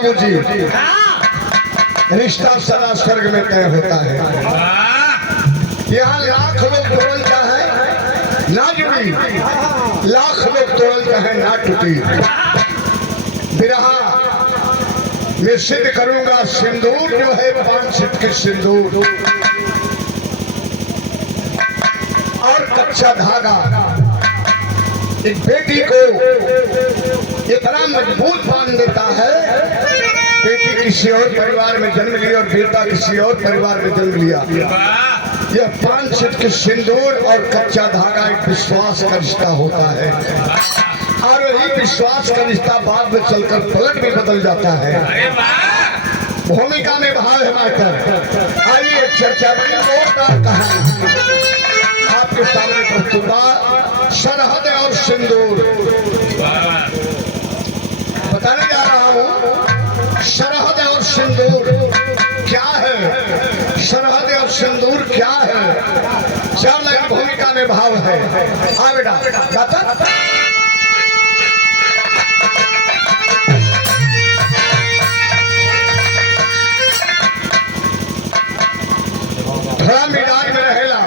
बाबूजी, रिश्ता सदा स्वर्ग में तय होता है। यहाँ लाख लोग तोड़ल चाहे ना जुड़ी, लाख लोग तोड़ल चाहे ना टूटी। बिरहा मैं सिद्ध करूंगा सिंदूर जो है 5 सिद्ध के सिंदूर और कच्चा धागा एक बेटी को इतना मजबूत बांध देता है। बेटी किसी और परिवार में जन्म लिया और बेटा किसी और परिवार में जन्म लिया। यह 5 सिद्ध के सिंदूर और कच्चा धागा एक विश्वास का रिश्ता होता है और वही विश्वास का रिश्ता बाद में चलकर पलट भी बदल जाता है। भूमिका में भाव है मास्टर। आइए चर्चा में जोरदार कहानी आपके सामने प्रस्तुत सरहद और सिंदूर बताने जा रहा हूँ। सरहद और सिंदूर क्या है, सरहद और सिंदूर क्या है, 4 लाइन भूमिका में भाव है। आ बेटा गाता थोड़ा मिजाज में रहेला।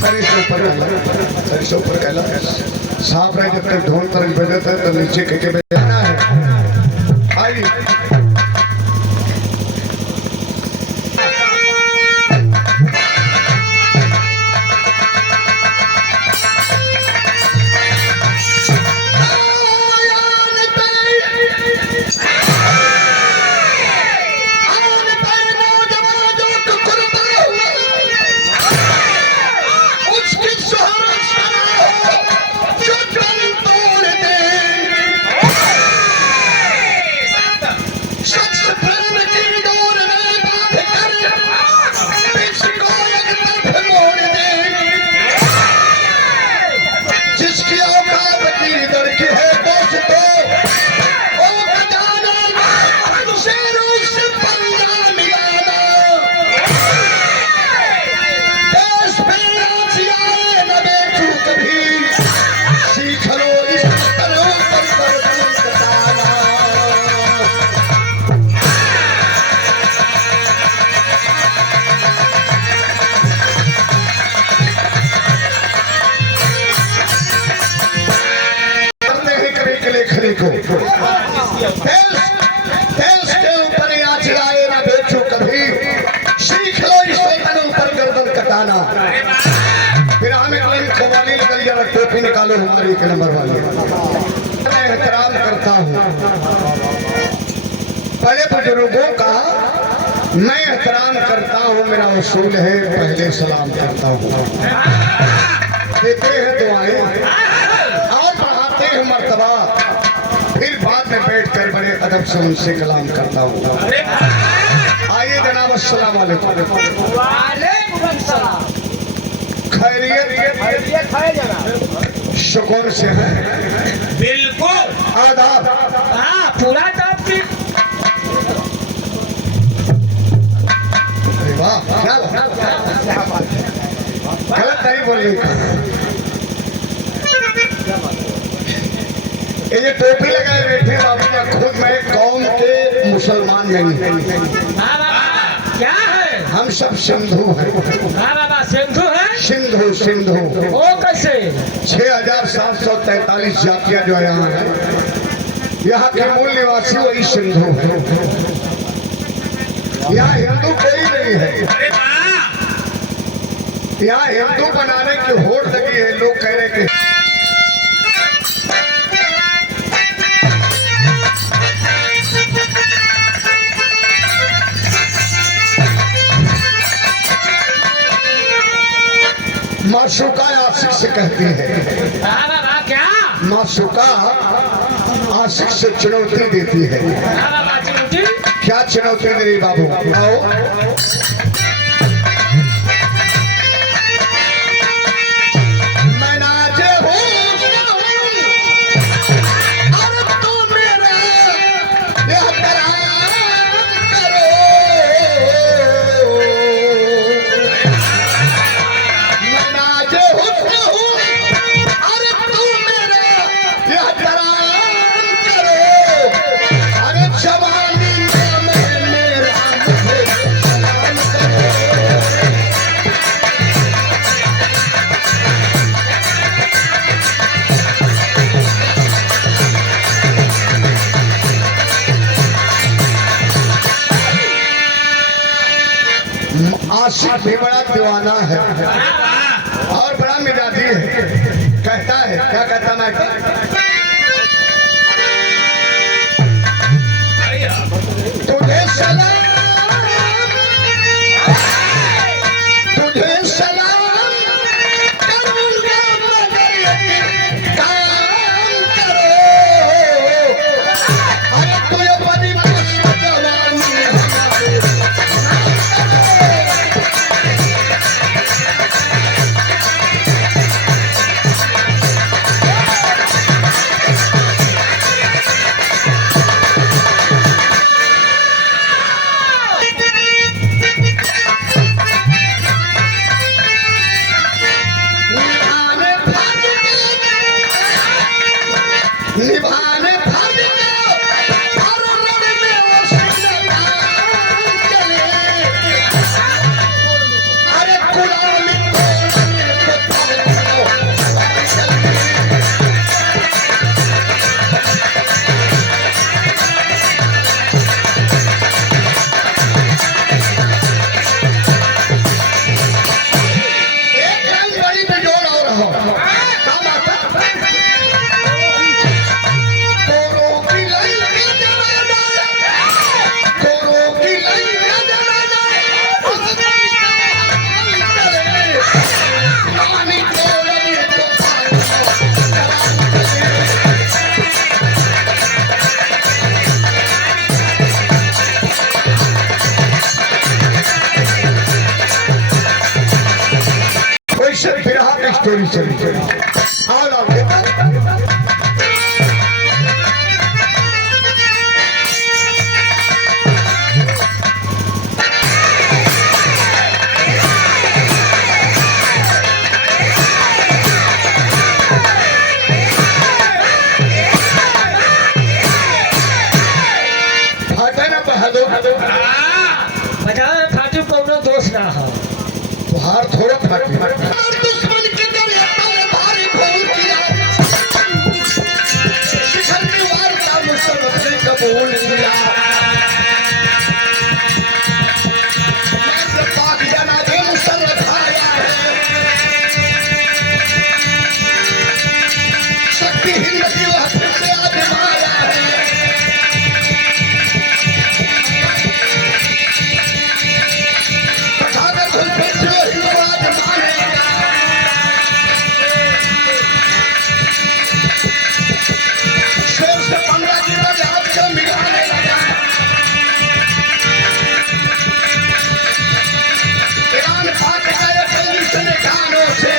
सर से ऊपर कहला साफ रहे जब तक ढोल तरंग बजे थे तो नीचे के बजाना है। आइए को के ऊपर या चलाए ना बेचो कभी, सीख लो इस ऊपर गर्दन कटाना। फिर हमें कवाली निकल जा, टोपी निकालो हमारी 1 नंबर वाली। मैं एहतराम करता हूँ बड़े बुजुर्गों का, मैं एहतराम करता हूँ, मेरा उसूल है पहले सलाम करता हूँ। देते हैं दुआएं और बढ़ाते हैं मर्तबा, फिर बाद में बैठकर बड़े अदब से उनसे कलाम करता हूँ। आइए जनाब अस्सलाम वालेकुम। खैरियत है जनाब? शुक्र से है बिल्कुल। आदाब? हाँ पूरा टॉप की। वाह क्या गलत नहीं बोल रही। ये टोपी लगाए बैठे बाबू का, खुद मैं कौम के मुसलमान नहीं है। क्या है? हम सब सिंधु हैं। सिंधु है? सिंधु सिंधु। वो कैसे? 6743 जातियां जो यहाँ है, यहाँ के मूल निवासी वही सिंधु है। यहाँ हिंदू कोई नहीं है। यहाँ हिंदू बनाने की होड़ लगी है। लोग कह रहे कि माशूका आशिक से कहती है। क्या? माशूका आशिक से चुनौती देती है। क्या चुनौती दे रही बाबू? आओ। आशिक भी बड़ा दीवाना है और बड़ा मिजाजी है। कहता है, क्या कहता मैं, तुझे सलाम, तुझे सलाम करूंगा मगर काम करो। अरे तू ये बड़ी मस्त जवानी निभाने भाग और लड़ने वो चले। अरे गुलामी एक रंग बड़ी बेजोड़ और हो काम आता स्टोरी चली और फाटे ना बहादुर बजा फाटू कोनो दोष ना हो। तुहार थोड़ा फाटे बोल दिया पाक जनाबे मुसल्लत आया है। शक्ति हिंद की वह फिर से आजमाया है। तथागत फिर से हिंदवाद मानेगा। शेर से 15 की बजात को मिलाने लगा। ईरान पाक गए जल्दी से निकालों से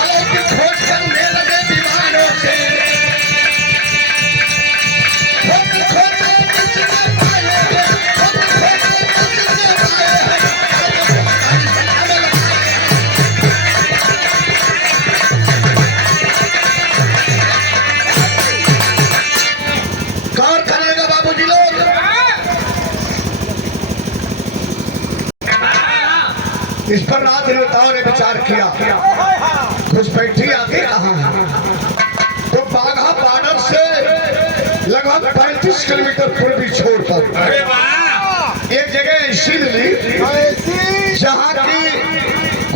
अलौकिक खोज करने लगे दीवानों से। खुद खोजे किसने पाए हैं, खुद खोजे किसने पाए हैं। गौर करेगा बाबूजी लोग। इस पर रात नेताओं ने विचार किया घुसपैठी आगे कहाँ है। तो बाघा बॉर्डर से लगभग 35 किलोमीटर पूर्वी छोड़कर एक जगह ऐसी मिली जहाँ की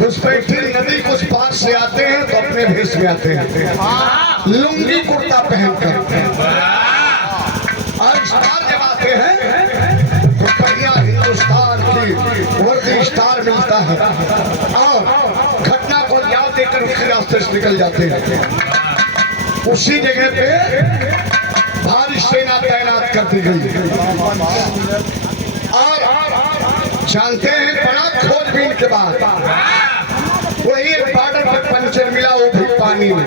घुसपैठी नदी को उस पार से आते हैं तो अपने भेष में आते हैं, लुंगी कुर्ता पहनकर। और इस पार जब आते हैं तो बढ़िया हिंदुस्तान की वर्दी स्टार मिलता है और घटना को याद देकर उसके रास्ते से निकल जाते हैं। उसी जगह पे भारी सेना तैनात कर दी गई और जानते हैं बड़ा खोजबीन के बाद वही एक बॉर्डर पर पंचर मिला, वो भी पानी में।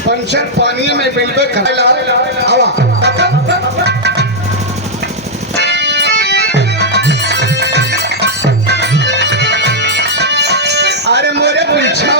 पंचर पानी में मिलकर खाला हवा। अरे मोरे पीछा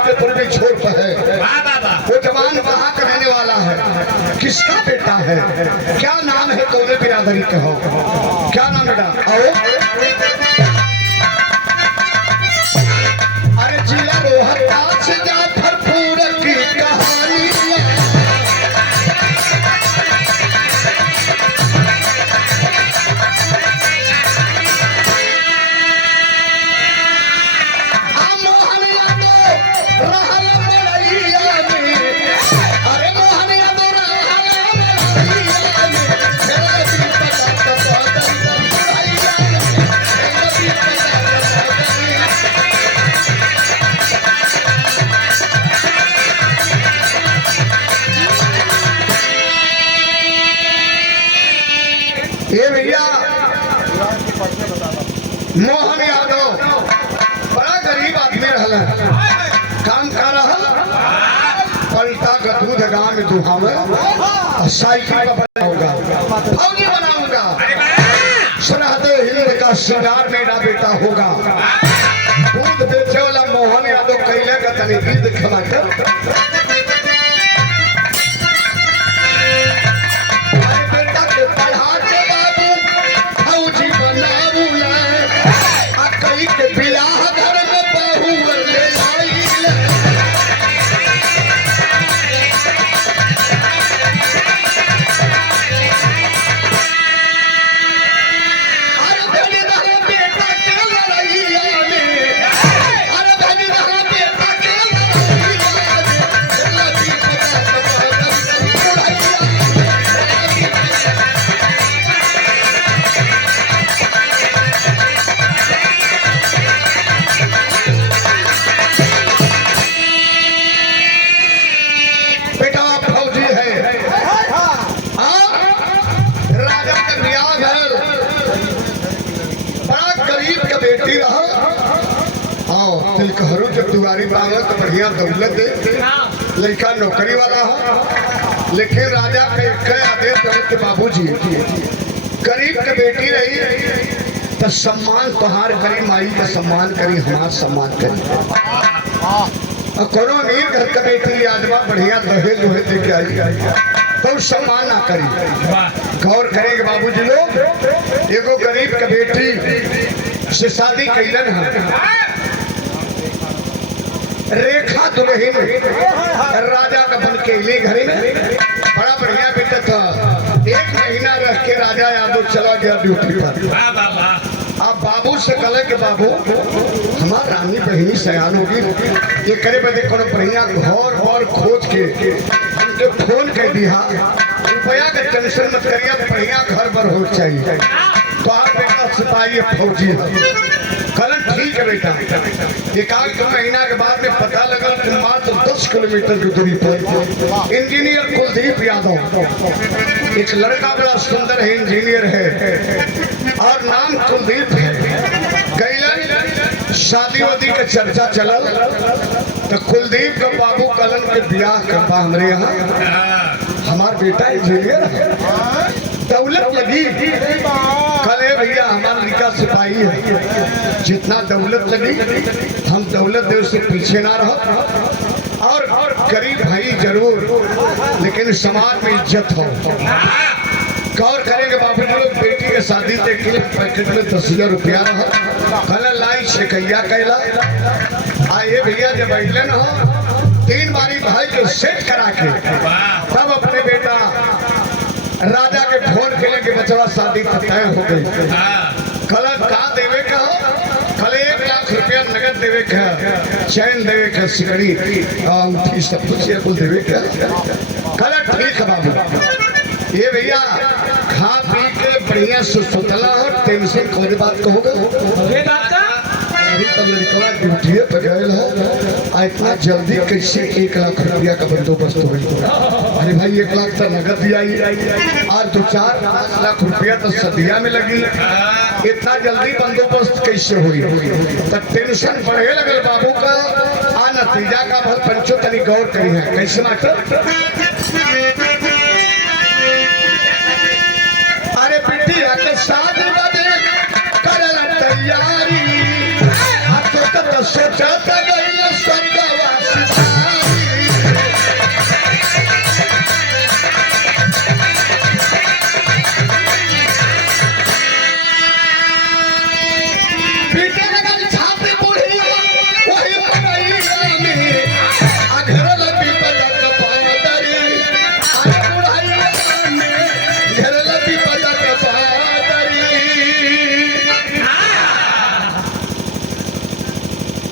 के पूर्वी छोर पर है, वो जवान कहाँ का रहने वाला है, किसका बेटा है, क्या नाम है, कौन बिरादरी के हो, क्या नाम बेटा? आओ। अरे जिला रोहतास से जाफरपुर की कहानी, ये भैया मोहन यादव बड़ा गरीब आदमी रहल, काम कर रहा, पलटा का दूध गांव में दुहावे, साइकिल पर बनाऊंगा, फौजी बनाऊंगा, सरहदे हिंद का श्रृंगार मेरा बेटा होगा। दूध बेचे वाला मोहन यादव कैले का तनी ईद खिला कर दुआरी बांगा तो बढ़िया दौलत दे, लड़का नौकरी वाला हो, लेकिन राजा के आदेश के बाबूजी गरीब के बेटी रही तो सम्मान तुहार करी, माई का सम्मान करी, हमारा सम्मान करी। और कोनो अमीर घर का बेटी आजमा बढ़िया दहेज वहेज दे के आई तो सम्मान ना करी। गौर करेंगे बाबूजी लोग, एगो गरीब के बेटी से शादी कैलन है, रेखा दुल्हन राजा का बन के ले घर में, बड़ा बढ़िया बेटा था। 1 महीना रह के राजा यादव चला गया ड्यूटी पर। अब बाबू से कहे कि बाबू हमार रानी बहनी सयान होगी, ये करे बदे कोनो बढ़िया घर और खोज के हमके फोन कर दिया, रुपया का टेंशन मत करिए, बढ़िया घर पर हो चाहिए, तो आप बेटा सिपाही फौजी है। कलन ठीक है बेटा। 1 महीना के बाद में पता लगा कि मात्र 10 किलोमीटर की दूरी पर इंजीनियर कुलदीप यादव, एक लड़का बड़ा सुंदर है, इंजीनियर है और नाम कुलदीप है। गैलन शादी वादी का चर्चा चलल तो कुलदीप का बाबू कलन के ब्याह करवा हमारे यहाँ, हमार बेटा इंजीनियर है, दौलत लगी, कल भैया हमारा लिखा सिपाही है, जितना दौलत लगी हम दौलत दे उससे पीछे ना रहो, और गरीब भाई जरूर लेकिन समाज में इज्जत हो। गौर करेंगे बाबू जी लोग, बेटी के शादी के लिए पैकेट में 10,000 रुपया रहा, कल लाई शिकैया कैला आए भैया जब अले न हो 3 बारी भाई के सेट करा के तब अपने बेटा राजा के फोन के लिए बचवा शादी तय हो गई। कल का देवे का कल 1 लाख रुपया नगद देवे का, चैन देवे का, सिकड़ी अंगूठी सब कुछ कुल देवे का। कल ठीक है बाबू, ये भैया खा पी के बढ़िया सुतला हो, टेंशन कोई बात कहोगे अभी तक लड़कवा ड्यूटिए पर गए है आ इतना जल्दी कैसे 1 लाख रुपया का बंदोबस्त हो गई। अरे भाई 1 लाख तो नगद दिया और 2-4-5 लाख रुपया तो सदिया में लगी, इतना जल्दी बंदोबस्त कैसे हुई? तो टेंशन बढ़े लगल बाबू का आ नतीजा का भल पंचो तनी गौर करी है कैसे मास्टर। अरे बिटिया के शादी बदे करल तैयारी तो सोचा गई स्वर्गवासी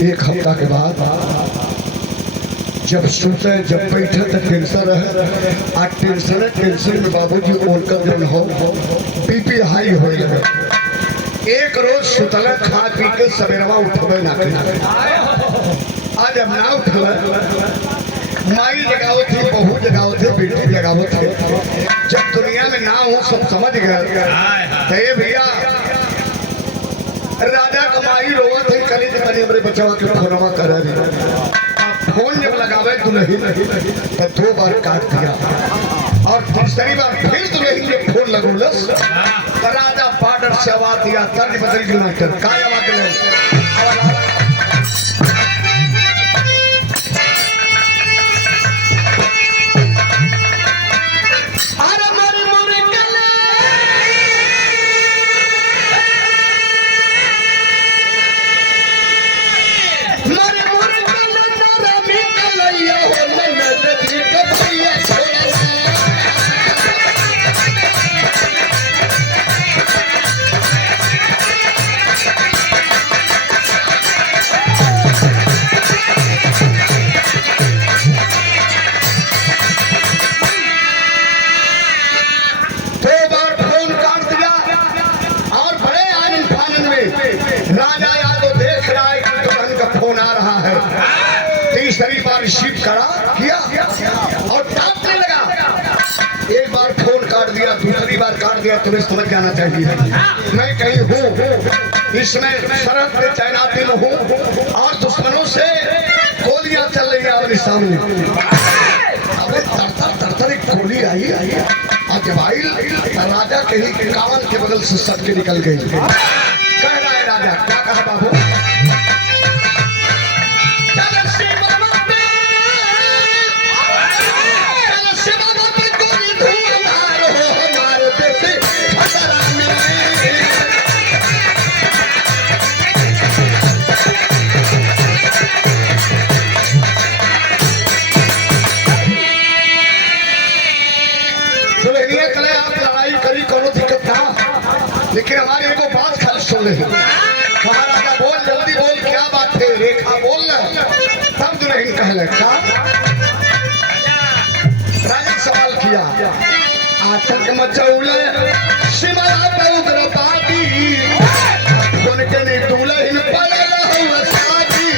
एक हफ्ता के बाद जब सोचे जब बैठे तो टेंशन रहे आ टेंशन में बाबूजी ओनकर जन हो बीपी हाई हो लगे। एक रोज सुतल खा पी के सवेरवा उठबे ना आज अब ना उठल माई जगाओ थी बहू जगाओ थे बेटी जगाओ थे। जब दुनिया में ना हूँ सब समझ गए भैया राजा कमाई रोवत है कली से कली हमरे बचावा के फोनवा कर रही फोन जब लगावे दुल्हन तो 2 बार काट दिया और तीसरी बार फिर दुल्हन के फोन लगोलस तो राजा बॉर्डर से आवाज दिया तर्ज बदल के मास्टर काय आवाज दिया तीसरी बार रिसीव करा किया और डांटने लगा। एक बार फोन काट दिया दूसरी बार काट दिया तुम्हें समझ जाना चाहिए मैं कहीं हूँ इसमें सरहद पे तैनाती में हूँ और दुश्मनों से गोलियां चल रही है अपने सामने। अबे तरतर एक गोली आई और जब आई राजा के ही कावन के बगल से सट के निकल गई। कह रहा है राजा क्या कहा बाबू लेकिन हमारी एगो बात खाली सुन ले राजा बोल जल्दी बोल क्या बात है रेखा बोल तब दुल्हन कहले का राजा सवाल किया आतंक मचौले सिमरा पे उग्रवादी उनके ने दुल्हन पड़ल हुआ शादी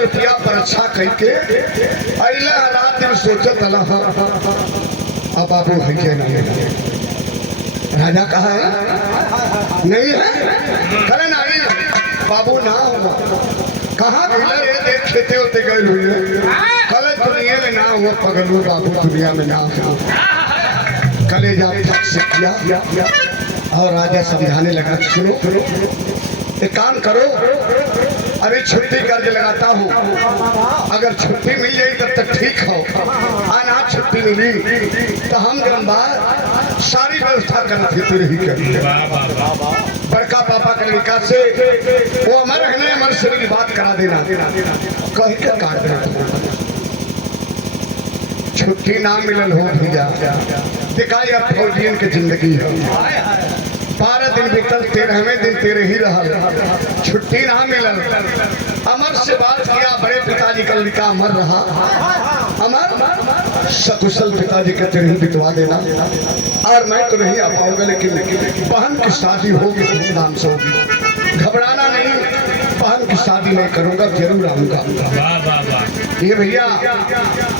रुपया पर अच्छा कहके अला रात में सोचत अल्लाह अब बाबू है के नहीं राजा कहा है नहीं है करे नहीं बाबू ना हो कहाँ रे देख खेते होते गए हुए कल दुनिया में ना हुआ पगलू बाबू दुनिया में ना हो कले जा फट से किया और राजा समझाने लगा सुनो एक काम करो अभी छुट्टी कर्ज लगाता हूँ अगर छुट्टी मिल जाए तब तक ठीक हो आना छुट्टी मिली तो हम जब बार सारी व्यवस्था करना थी तेरे ही कर बड़का पापा कलिका से वो अमर रहने अमर से मेरी बात करा देना। कह के काट देना। छुट्टी ना मिलल हो भैया दिखाई अब फौजियन के जिंदगी है। 12 दिन बीतल 13वें दिन तेरे ही रहा छुट्टी ना मिलल। अमर से बात किया बड़े पिताजी कलिका अमर रहा अमर सकुशल पिताजी के तेरे ही बितवा देना और मैं तो नहीं आ पाऊंगा लेकिन बहन की शादी होगी धूमधाम से होगी। घबराना नहीं बहन की शादी मैं करूंगा जरूर आऊंगा। ये भैया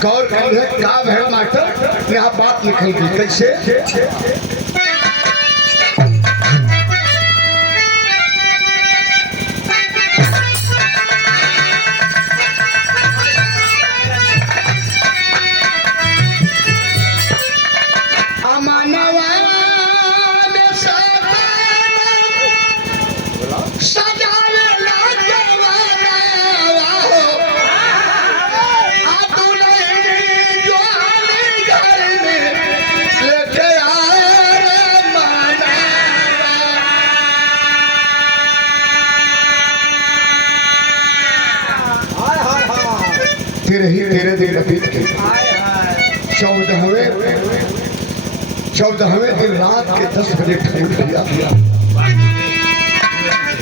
गौर करिए का है मास्टर यहाँ बात निकल गई कैसे। तेरे दिन बीत के 14वें दिन रात के 10 बजे फोन किया।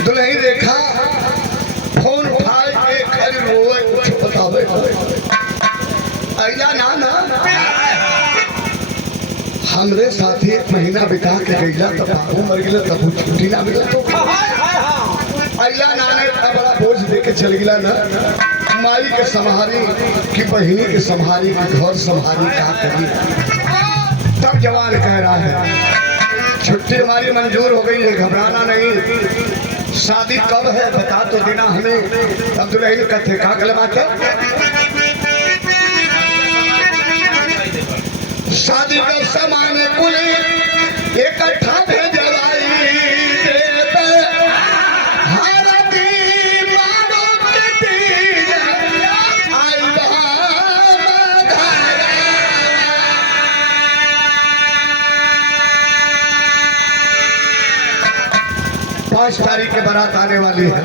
दुल्ही देखा फोन उठाए के खरी रोए कुछ बतावे अइला ना हमरे साथी 1 महीना बिता के गईला तब बाबू मर गया तब छुट्टी ना मिलल तो अइला ना ने बड़ा बोझ देके चल गिला ना माई के संभारी की बहिनी के संभारी की घर संभारी क्या करी। तब जवान कह रहा है छुट्टी हमारी मंजूर हो गई है घबराना नहीं। शादी कब है बता तो देना हमें। तब दुल्हन कथे का कलमाते शादी का सामान कुल इकट्ठा भेजवाई तारीख के बारात आने वाली है।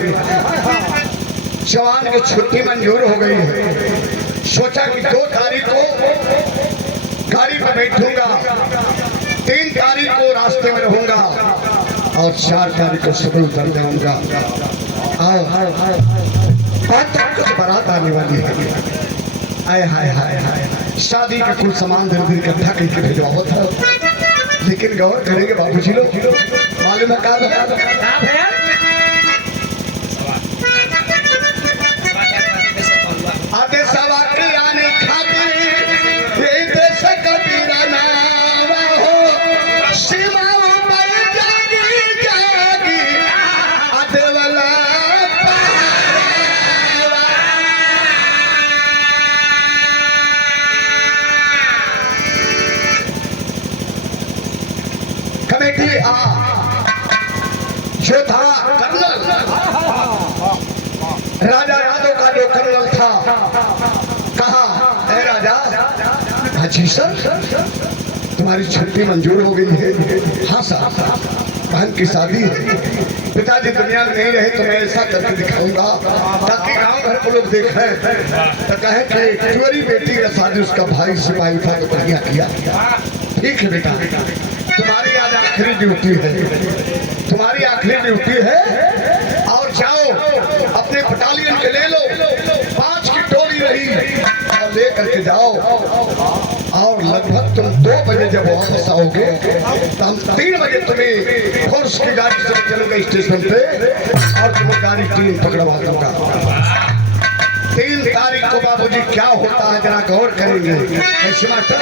जवान की छुट्टी मंजूर हो गई है। सोचा कि 2 तारीख को गाड़ी पर बैठूंगा 3 तारीख को रास्ते में रहूंगा और 4 तारीख को सुबह उतर जाऊंगा। 5 तारीख को बारात आने वाली है। आय हाय हाय हाय शादी का कुल सामान धीरे इकट्ठा करके भेजवावत है। लेकिन गौर करेंगे बाबूजी लोग मालूम है का आते सवा के आने खातिर देश कबीरा नाम हो सीमा पर जागी जागी आते वाला कमेटी जो था कर्नल राजा यादव का जो कर्नल था कहा ए राजा हाजी सर तुम्हारी छुट्टी मंजूर हो गई है। हाँ सर बहन की शादी है। पिताजी दुनिया में नहीं रहे तो मैं ऐसा करके दिखाऊंगा ताकि गांव घर को लोग देखें तो कहे कि तुम्हारी बेटी का शादी उसका भाई सिपाही था तो बढ़िया किया। ठीक है बेटा तुम्हारी आज आखिरी ड्यूटी है। तुम्हारी आखिरी ड्यूटी है और जाओ अपने बटालियन के ले लो 5 की टोली रही और ले करके जाओ और लगभग तुम 2 बजे जब वापस आओगे तो हम 3 बजे तुम्हें फोर्स की गाड़ी से चलोगे स्टेशन पे और तुम्हें गाड़ी 3 पकड़वा दूंगा। 3 तारीख को बाबूजी क्या होता है जरा गौर करेंगे। कैसे मास्टर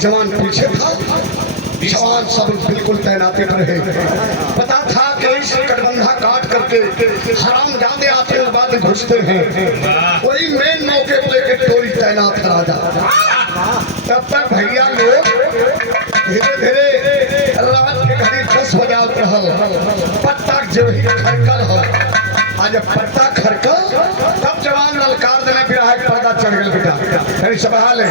जवान पीछे था, जवान सब बिल्कुल तैनाती पर रहे। पता था कि इस कटबंधा काट करके हराम जादे आते हैं बाद घुसते हैं, वही मेन मौके पर लेके टोली तैनात करा जा। तब तक भैया लोग धीरे धीरे रात के घड़ी 10 बजे रहल, पत्ता जब ही खरकल हो, आज पत्ता खरकल तब जवान ललकार देने फिर आग पर्दा चढ़ गए बेटा, फिर सब हाल है।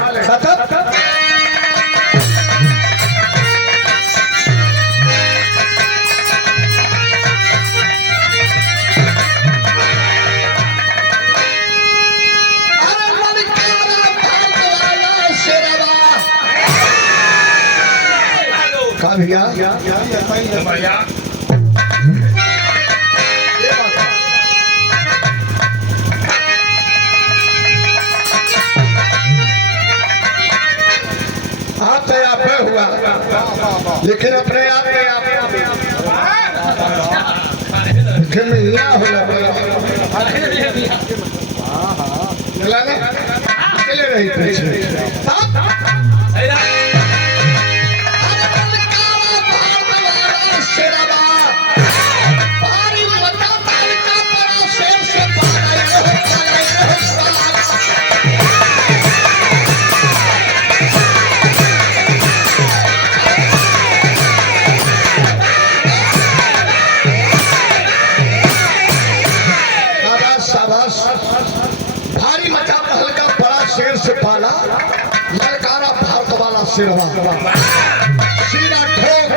कहा भैया आप तो आप हुआ, लेकिन अपने आप में आप चले रही भारी मचा हल्का बड़ा शेर से पाला, ललकारा भारत वाला शेरवा सीना ठोक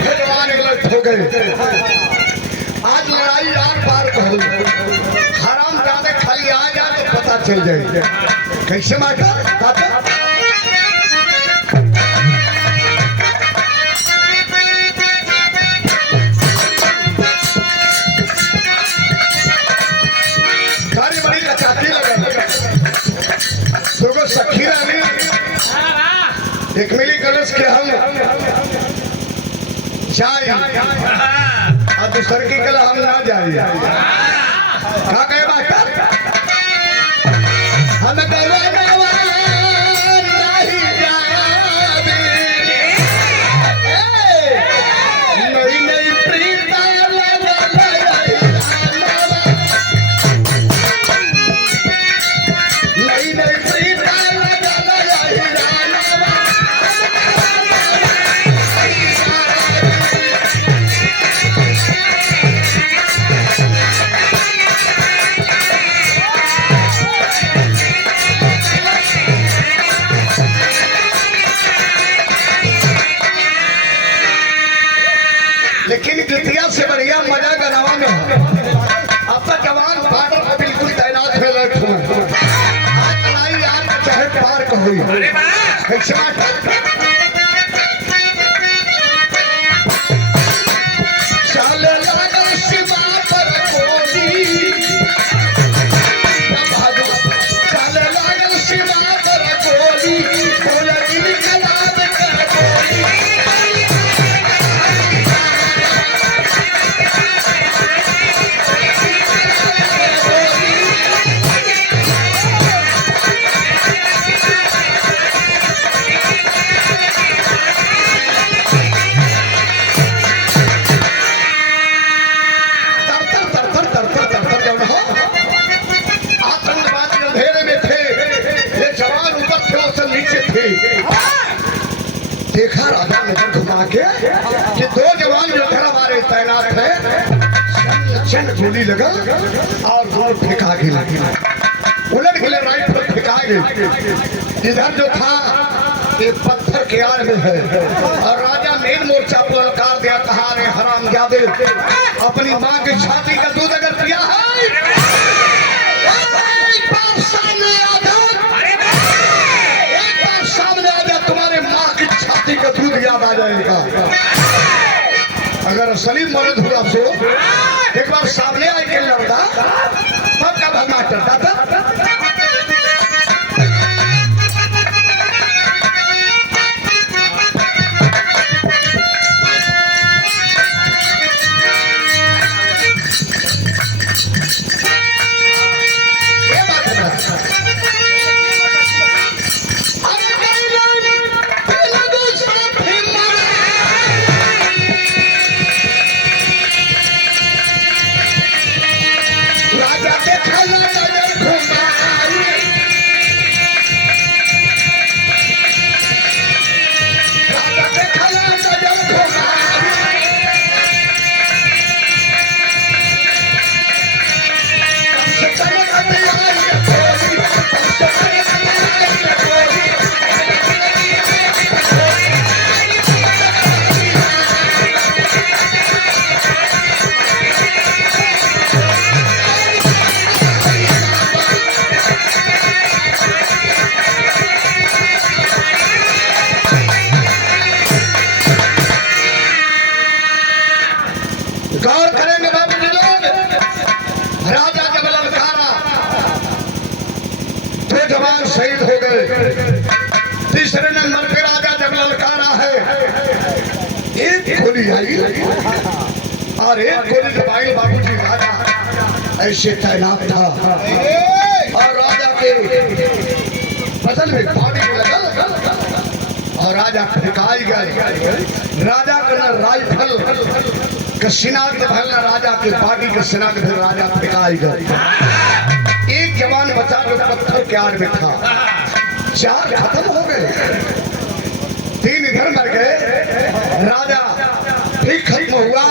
के जवान हो गए। आज लड़ाई आर पार कहूँ, हराम जाने खाली आ जा तो पता चल जाए कैसे माता सखी रानी एक मिली कलश के हम जाए और दूसर की कला हम ना जाए। कहा गए बात हम लेकिन गीतिया से बढ़िया मजा गनावा में अब तक जवान बॉर्डर पर बिल्कुल तैनात है लड़कों लड़ाई यार चाहे पार को हुई चले लागल शिवा पर कोली, चले लागल शिवा पर कोली, कोली कलाब कर कोली। देखा राजा नजर घुमा के कि दो जवान जो घर हमारे तैनात है, चंद गोली लगा और गोल फेंका गई, उलट के लिए राइफल फेंका गई। इधर जो था ये पत्थर के आड़ में है और राजा मेन मोर्चा पर ललकार दिया, कहा रे हराम जादे अपनी माँ की छाती का दूध अगर पिया है का दूध याद आ जाएगा। अगर सलीम मर्द हुआ सो एक बार सामने आके लड़ता तब का भगना चढ़ता था। ये बात है गए। तीसरे नंबर पे राजा जब ललकारा है, एक गोली आई और एक गोली दबाई। बाबूजी राजा ऐसे तैनात था और राजा के बदन में पानी लगा और राजा फेंकाई गए। राजा का न राइफल के सीना के भर, न राजा के बाटी के सीना के भर, राजा फेंकाई गए। एक जवान बचा जो पत्थर के आड़ में था। चार खत्म हो गए, तीन इधर मर गए। राजा ठीक खत्म हुआ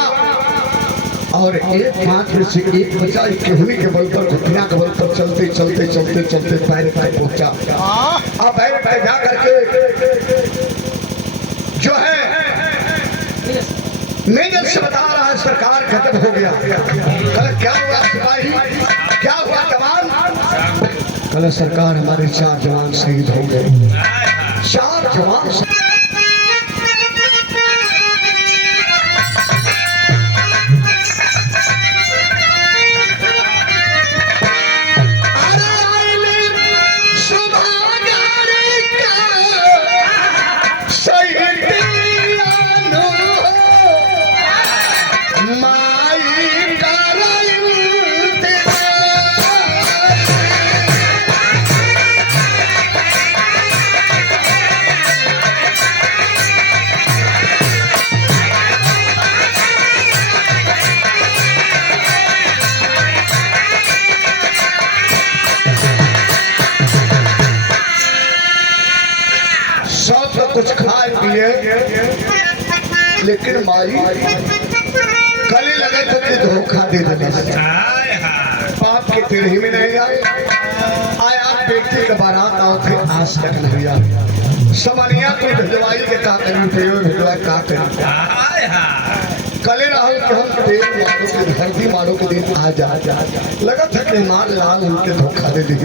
और एक पांच में से एक बचा। एक केहुनी के बल पर, घुटना के बल पर चलते चलते चलते चलते पैर तक पहुंचा। अब पैर पे जा करके जो है मेजर से बता रहा है सरकार खत्म हो गया। कल क्या हुआ सिपाही, क्या हुआ जवान? कल सरकार हमारे 4 जवान शहीद हो गए। 4 जवान कुछ खाए पिए, लेकिन माई गले लगे तो कि धोखा दे देना। बाप के तिरही में नहीं आए। आया बेटी के बारात आओ थे, आज तक नहीं आए। समनिया को भिजवाई के का करी, भिजवाई का करी। कले रहो कि हम तेल मारो के हल्दी मारो के दिन आ जा लगा था कि मार लाल उनके धोखा दे दी।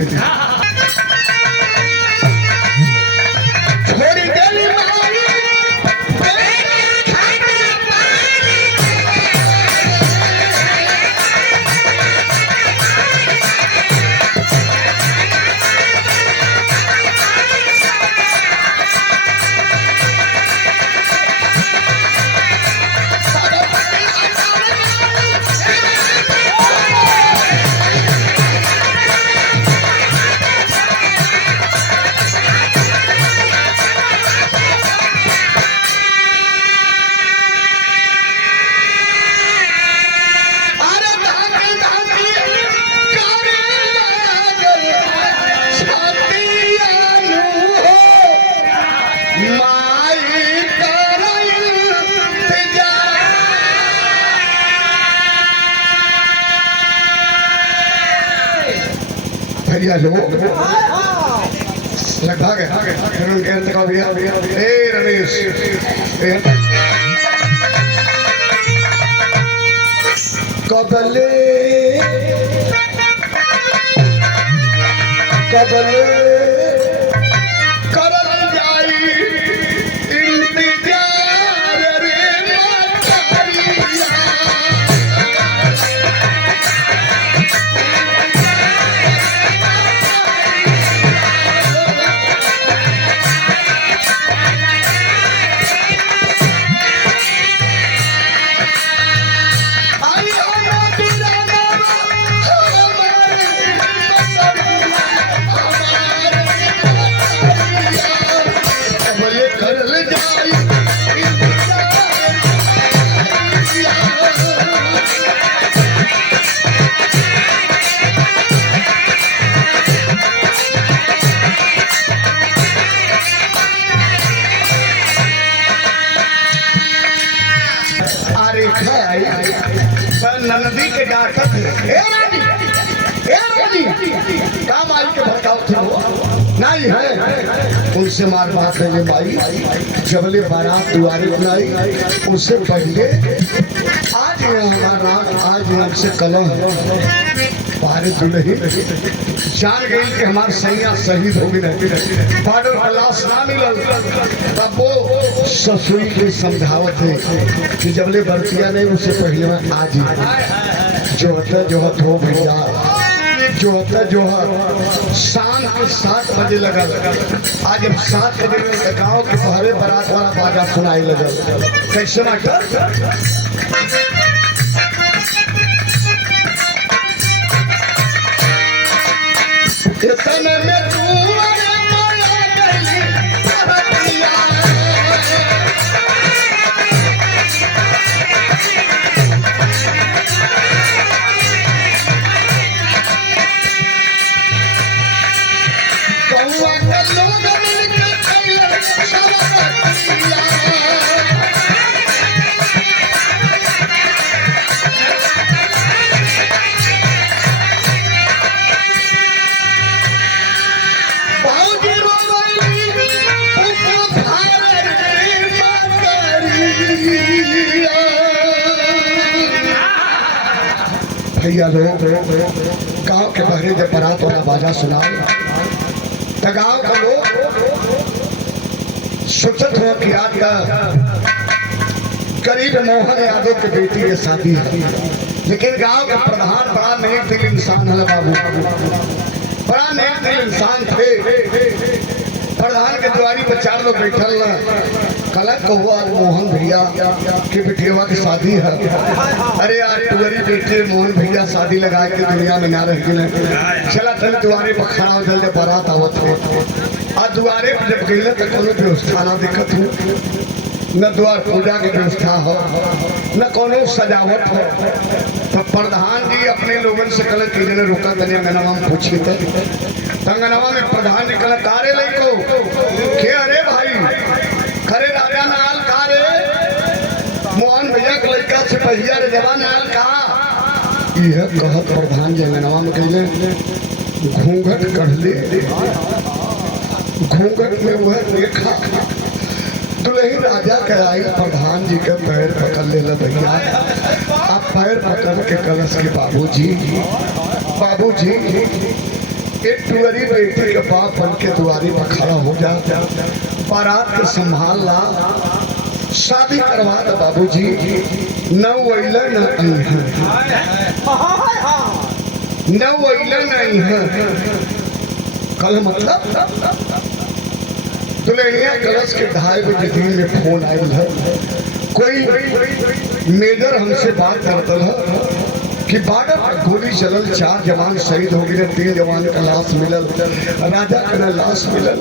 लगभग रमेश कबले कबले करल जाई इंतजार रे नदी के डॉक्टर काम आई के भटकाव थे नहीं है। उनसे मार बात है भाई, जबले बारात दुआरे बुलाई उससे पहले आज हमारा आज हमसे कलम बारे दुल्ही जान गई कि हमारे सैया शहीद हो गए, बॉर्डर पर लाश ना मिलल। तब वो ससुई के समझावत है कि जबले बरतिया नहीं उससे पहले आज जो हत हो भैया जो होता जो है शाम के 7 बजे लगल। आज जब 7 बजे में गाँव के पहरे बारात वाला बाजा सुनाई लगल। कैसे मास्टर? इतने में तू भैया लोग गांव के बहरे जब बारात वाला बाजा सुना तो गांव का लोग सोचत हो कि आज का गरीब मोहन यादव के बेटी की शादी है, लेकिन गांव का प्रधान बड़ा नेक दिल इंसान है बाबू, बड़ा नेक दिल इंसान थे। प्रधान के द्वारी पर 4 लोग बैठल कलक को हुआ मोहन भैया की बेटिया की शादी है। अरे यार तुम्हारी बेटी मोहन भैया शादी लगा के दुनिया में ना रह गए, चला तल द्वारे पर खड़ा हो जल्द बारात आवत हो। आ द्वारे पर जब गई तो कोनो व्यवस्था ना दिक्कत हो, न द्वार पूजा की व्यवस्था हो, न कोनो सजावट हो। तो प्रधान जी अपने लोगों से कल तीन ने रोका तने अंगनवा में पूछी थे। अंगनवा में प्रधान जी कल कारे लइको के अरे भाई खरे राजा नाल कारे मोहन भैया के लड़का से पहिया रे जवान नाल का यह कहत प्रधान जी अंगनवा में कहले घूंघट कढ़ले घूंघट में वह देखा दुल्ही राजा के आई प्रधान जी के पैर पकड़ ले भैया। आप पैर पकड़ के कलश के बाबूजी एक टुअरी बेटी के बाप बन के दुआरी पर खड़ा हो जा, बारात के संभाल ला, शादी करवा दे बाबूजी। न वैला नहीं है कल मतलब दुल्हनिया कलश के 2:30 बजे दिन में फोन आयल है। कोई मेजर हमसे बात करता है कि बॉर्डर पर गोली चलल, 4 जवान शहीद हो गए, 3 जवान का लाश मिलल, राजा का लाश मिलल,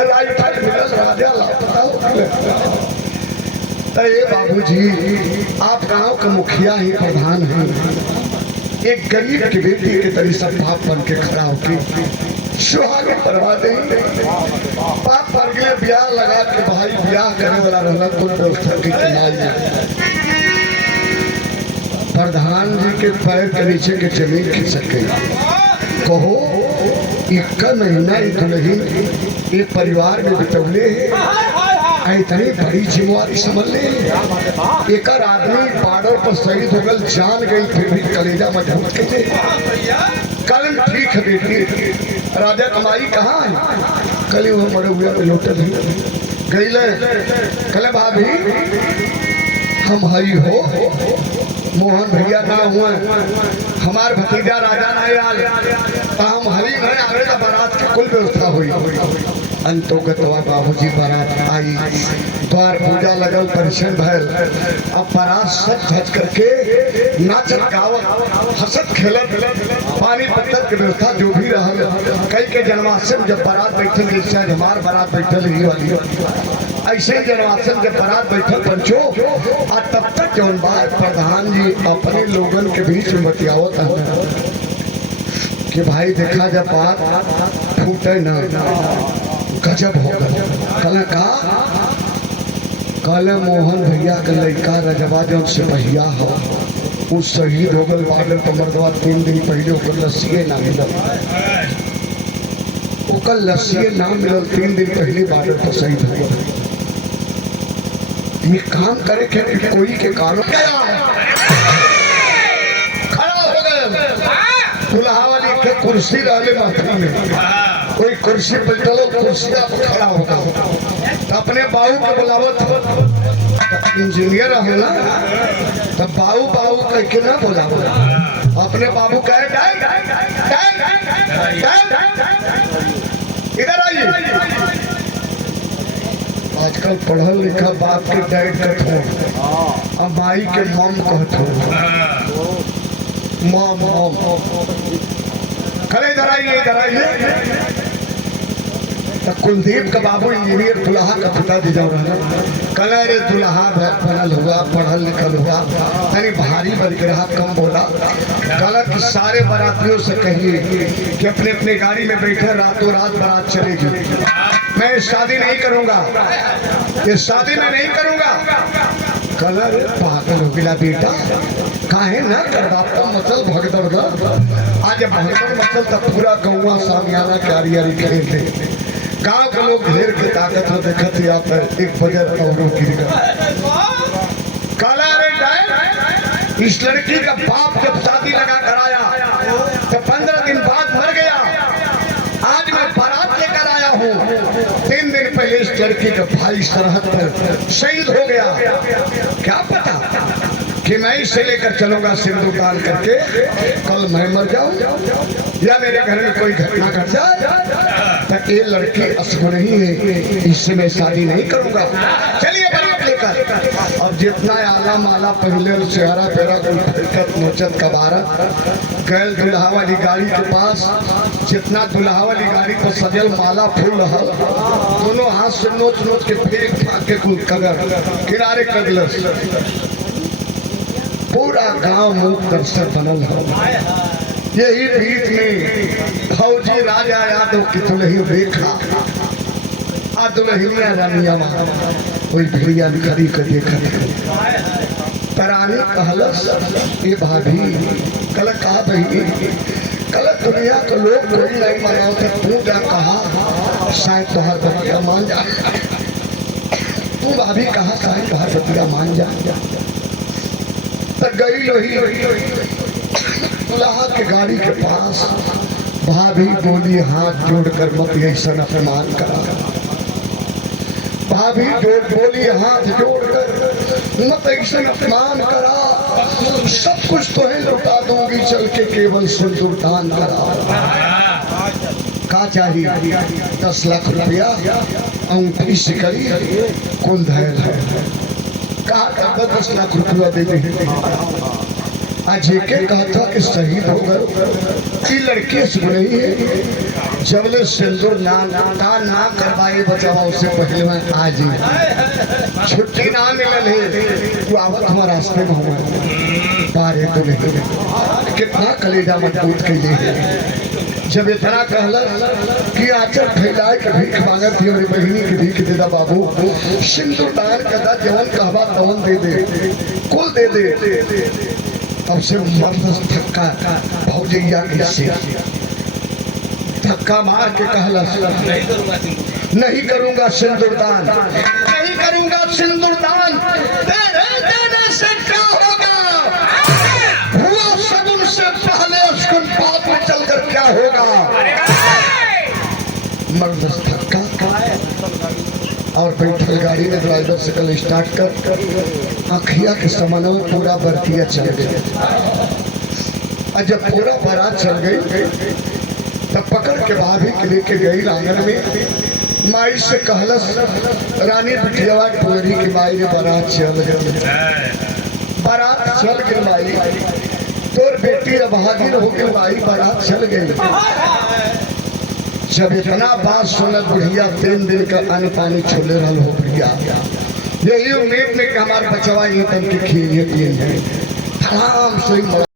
राइफल मिलल, राजा लापता हो गए। तो ये बाबूजी आप गांव का मुखिया ही प्रधान हैं, एक गरीब की बेटी के तरी सब बाप बन के खड़ा होके सुहागे करवा देंगे। बाप पर गए ब्याह लगा के भाई ब्याह करने वाला रहना कुल व्यवस्था की प्रधान जी के पैर के नीचे के जमीन खिसक गई। कहो 1 महीना दुल्हन एक परिवार में बितौले इतनी बड़ी जिम्मेवारी समझ ले। एक आदमी बॉर्डर पर शहीद हो गल, जान गई फिर भी कलेजा मजबूत के कलम ठीक है बेटी। राजा कमाई कहाँ है? कल वो मरे हुए में लौटल गई कल भाभी हम हई हो मोहन भैया ना हुए, हमार भतीजा राजा ना आयल, हम हरी नहीं आवे तो बारात की कुल व्यवस्था हुई। अंतोगतवा बाबूजी बारात आई, द्वार पूजा लगल, परिचय भैल। अब बारात सच धज करके नाचत गावत हंसत खेलत पानी पत्थर की व्यवस्था जो भी रहा। कई के जन्माष्टमी जब बारात बैठे जैसे हमार बारात बैठल ही वाली ऐसे जन्माष्टमी जब बारात बैठल पंचो और तब तक जौन बात प्रधान जी अपने लोगन के बीच में बतियावत है कि भाई देखा जब बात फूटे न गजब हो गया। कल का कल मोहन भैया का लड़का रजवा जौन सिपहिया हो वो शहीद हो गल बॉर्डर पर मर्दवा 3 दिन पहले ओकर लस्सिए ना मिलल, ओकर लस्सिए ना मिलल 3 दिन पहले बॉर्डर पर शहीद हो गल। ये काम करे के कोई के कारण खड़ा हो गए दुल्हा वाली के कुर्सी रहले माथा में, कोई कुर्सी बैठल कुर्सी पर खड़ा होगा तो अपने बाबू को बुलावत इंजीनियर है ना, तब बाबू कह के ना बुलावत अपने बाबू कहे डैड इधर आइए। आजकल पढ़ल लिखा बाप के डैड कहत हो, अब माई के मम कहत हो, मम खड़े इधर आइए। तो कुलदीप का बाबू इंजीनियर दुल्हा का पिता जी जाओ रहा कल रे दुल्हा बनल हुआ पढ़ल लिखल हुआ यानी भारी बन के रहा कम बोला। कल कि सारे बारातियों से कहिए कि अपने अपने गाड़ी में बैठे रातों रात बारात चलेगी। मैं शादी नहीं करूंगा, ये शादी मैं नहीं करूंगा। कलर पागल हो गया बेटा, काहे ना कर आपका मतलब भगदड़ आज भगदड़ मतलब तब पूरा गौवा सामियाना क्यारी यारी खेलते गांव के लोग ढेर की ताकत में देखते यहाँ पर एक बजर और गिर गया। काला रे इस लड़की का बाप जब शादी लगा कर आया तो 15 दिन बाद मर गया। आज मैं बारात लेकर आया हूँ, 3 दिन पहले इस लड़की का भाई सरहद पर शहीद हो गया। क्या पता कि मैं इसे लेकर चलूंगा सिंदूरदान करके कल मैं मर जाऊं या मेरे घर में कोई घटना घट जाए। तो ये लड़की असग नहीं है, इससे मैं शादी नहीं करूंगा। चलिए बारात लेकर। अब जितना आला माला पहले चेहरा पेरा फलकत नोचत का बारत गैल दुल्हा वाली गाड़ी के पास, जितना दुल्हा वाली गाड़ी पर सजल माला फूल रहा दोनों हाथ से नोच नोच के फेंक फाक के कुल कगर किनारे कगलस। पूरा गांव मुख दर्शक बनल है। यही बीच में फौजी राजा यादव की दुल्ही देखा आ दुल्हिया रानिया कोई भेड़िया खड़ी कर देखा तरानी कहलस ये भाभी कल कहा बही कल दुनिया के लोग कोई नहीं मनाओ थे तू क्या कहा शायद तुहार बतिया मान जा। तू भाभी कहा शायद तुहार बतिया मान जा। गई लोही दुल्हा के गाड़ी के पास भाभी बोली हाथ जोड़कर मत ऐसा अपमान करा। भाभी बोली हाथ जोड़कर मत ऐसा अपमान करा, सब कुछ तो है लुटा दूंगी चल के केवल सिंदूरदान करा। का चाहिए 10 लाख रुपया अंगूठी सिकड़ी कुल धैल है। कहा करता 10 लाख रुपया दे दे। आज के कहता कि शहीद हो गए लड़के सुन रही है जबले सिंदूर ना करवाए बचावा उससे पहले मैं आज ही छुट्टी ना मिलल है तू आवत हमारे रास्ते में हुआ बारे तो नहीं कितना कलेजा मजबूत के लिए जब इतना कहला कि आचर फैलाए के भीख मांगत थी मेरी बहिनी की भीख दे दा बाबू सिंदूर दान कदा जवन कहवा तवन दे दे कुल दे दे। अब से मर्द धक्का भौजैया से धक्का मार के कहला नहीं करूंगा सिंदूरदान, नहीं करूंगा सिंदूरदान। तेरे देने से क्या होगा, हुआ सगुन से पहले उसकुन बाद में चलकर क्या होगा। मर्द धक्का और बैठल गाड़ी में ड्राइवर से कल स्टार्ट कर आखिया के समान में पूरा बरतिया चल गया। और जब पूरा बारात चल गई तब पकड़ के भाभी के लेके गई आंगन में माई से कहलस रानी बिटिया टोरी की माई ने बारात चल गई। बारात चल गई माई तोर बेटी अब हाजिर हो गई माई बारात चल गई। जब इतना बात सुनल बुढ़िया 3 दिन का अन्न पानी छोले रहा हो बुढ़िया यही उम्मीद में कि हमारे बचवा ये तन के खिए आराम से